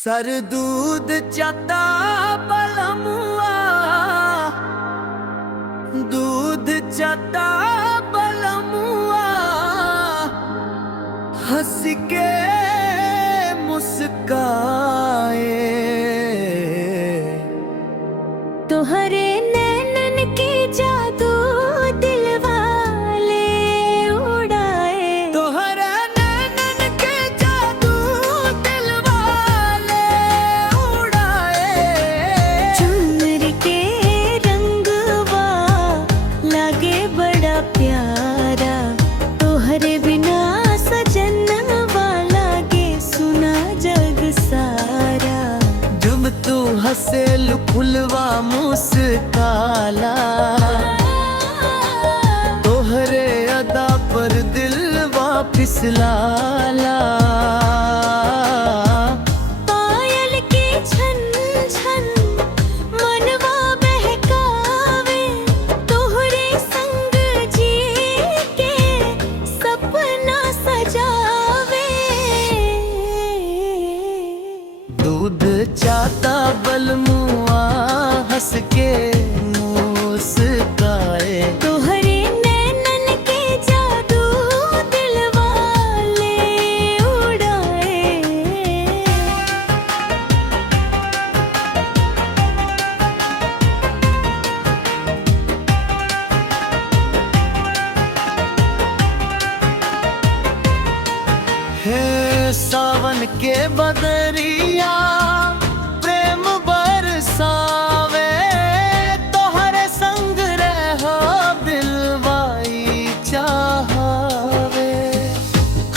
सर दूध चाता बलमुआ, दूध चाता बलमुआ, हंस के मुस्काए। तोहरे नैनन के जादू दिल वाले उड़ाए। तोहरे नैनन के जादू दिल वाले उड़ाए। चुनरी के रंगवा लागे बड़ा प्यारा, तोहरे बिना सजनवा लागे सुना जग सारा। जब तू हंसेलु फुलवा मुस्काला, तोहरे अदा पर दिलवा फिसलाला। पायल के छन छन मनवा बहकावे, तोहरे संग जी के सपना सजावे। दूध चाता बलमुआ, हंस के मुस्काए। तोहरे नैनन के जादू दिल वाले उड़ाए। हे सावन के बदरिया प्रेम बरसावे, तोहरे संग रहो दिलवाई चाहवे।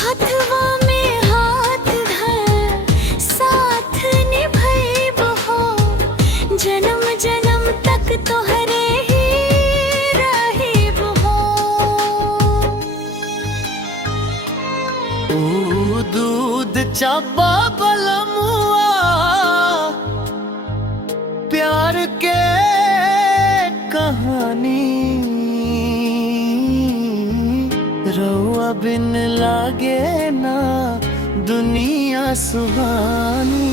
हथवा में हाथ धर साथ निभैबो हो, जन्म जन्म तक तोहरे ही रहिबो हो। ऊ दूध चाबा बलमुआ, प्यार के कहानी। रउआ बिन लागे ना दुनिया सुहानी।